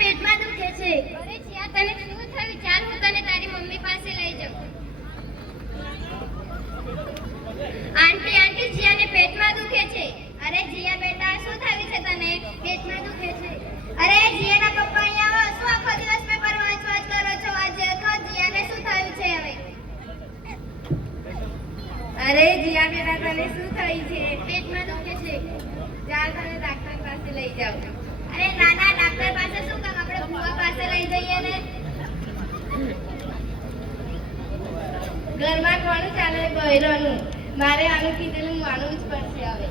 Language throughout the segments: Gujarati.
પેટમાં દુખે છે. અરે જીયા તને શું થયું? ચાલ હું તને તારી મમ્મી પાસે લઈ જાઉં. આંટી આંટી જીયાને પેટમાં દુખે છે. અરે જીયા બેટા શું થયું છે તને? પેટમાં દુખે છે. અરે જીયાના પપ્પા અહીંયા આવો. શું આખો દિવસ પેપર વાંચ કરો છો? આજે કહો જીયાને શું થયું છે હવે? અરે જીયા બેટા તને શું થયું છે? પેટમાં દુખે છે. ચાલ તને ડોક્ટર પાસે લઈ જાઉં. અરે નાના ડોક્ટર પાસે શું કામ? આપણે ભુવા પાસે લઈ જઈએ ને. ઘરમાં કોણ ચાલે? બૈરોનું. મારે આનું કીધેલું માનવું જ પડશે હવે.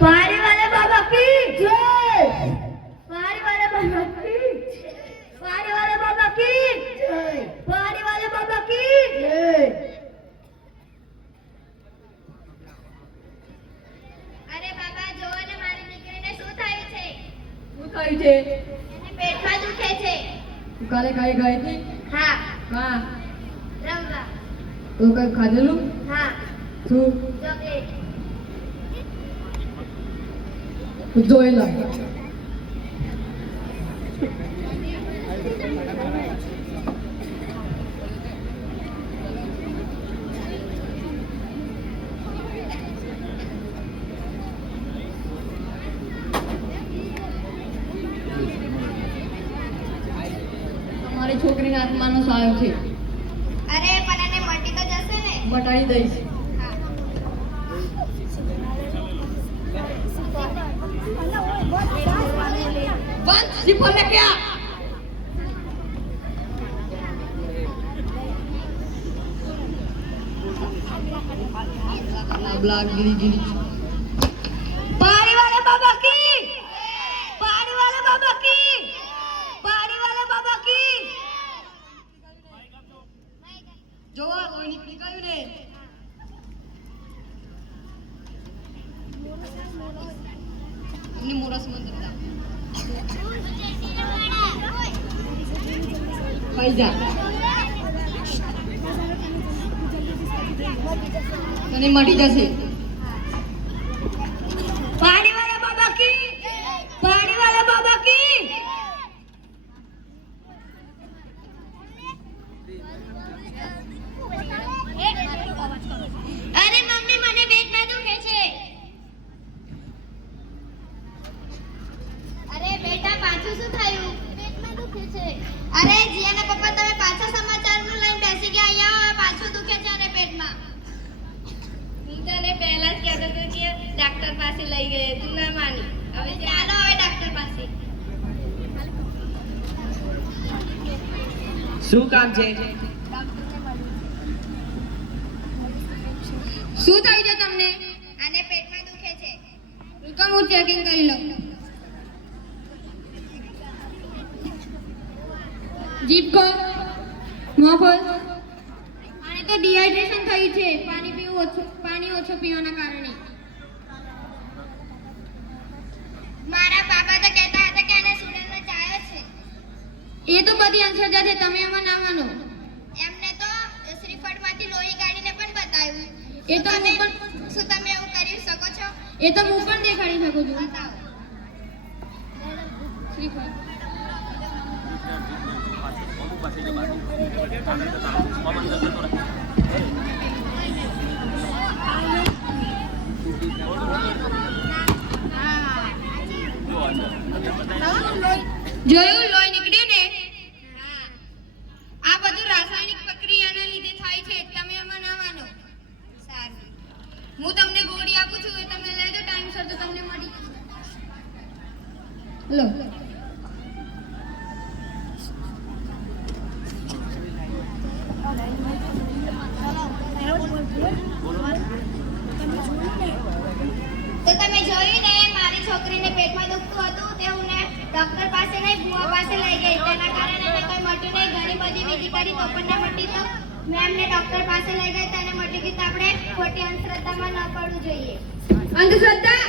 पारी वाले बाबा की जय। पारी वाले बाबा की जय। पारी वाले बाबा की जय। पारी वाले बाबा की जय। अरे बाबा જો ને મારી દીકરીને શું થયું છે? શું થયું છે? એને પેટમાં દુખે છે. કાલે ખાઈ ગઈ હતી? હા. હા. રમવા. તો કઈ ખાધેલું? હા. શું? ચોકલેટ. જોઈ લો. તમારી છોકરીના આત્માનો સહાય છે. અરે પણ એને મટી તો જશે ને? મટાડી દઈશ. वंश सिफर ने क्या ब्लॉग गिरी गिरी पारी वाले बाबा की पारी वाले बाबा की पारी वाले बाबा की જોવા કોઈ નીકળી ગયું ને એમની મોરસ મંદર દા ખાઈ જા તને મટી જશે. पारी वाले बाबा की पारी वाले बाबा की अरे मम्मी મને પેટમાં દુખે છે. અરે બેટા પાછું શું થયું? પેટમાં દુખે છે. અરે જીયાના પપ્પા તમે પાછા સમાચારનું લઈને બેસી ગયા. અહીંયા પાછું દુખે છે અને પેટમાં. હું તને પહેલા જ કહેતો હતો કે ડોક્ટર પાસે લઈ ગયે, તું ના માની. હવે ચાલો હવે ડોક્ટર પાસે. શું કામ છે? શું થઈ છે તમને? આને પેટમાં દુખે છે. હું ચેકિંગ કરી લઉં. જીભ કો મોં ખોલ. આને તો ડિહાઇડ્રેશન થયું છે. પાણી ઓછું પીવાના કારણે. મારા પાપા તો કહેતા હતા કે આને સુડેલનો ચાયો છે. એ તો બધી અંધશ્રદ્ધા છે. તમે એમાં ના માનો. એમને તો શ્રીફળમાંથી લોહી કાઢીને પણ બતાવ્યું. એ તો હું પણ શું તમે એવું કરી શકો છો? એ તો હું પણ દેખાડી શકું છું. બતાવો. શ્રીફળ. જોયું લોહી નીકળ્યું ને? આ બધું રાસાયણિક પ્રક્રિયાના લીધે થાય છે. તમે એમાં ના માનો. સારું. હું તમને ગોળી આપું છું, એ તમે લેજો ટાઈમસર તો તમને મળી જશે. લો. તો તમે જોયું ને મારી છોકરીને પેટમાં દુખતું હતું તે હું ડોક્ટર પાસે નહીં ભુવા પાસે લઈ ગઈ. તેના કારણે એને કોઈ મટ્યું નહીં. ઘણી બધી વિધિ કરી તો પણ ના મટી. તો મેં એમને ડોક્ટર પાસે લઈ ગઈ તેને મટી ગઈ. તો આપણે ખોટી અંધશ્રદ્ધામાં ન પડવું જોઈએ. અંધશ્રદ્ધા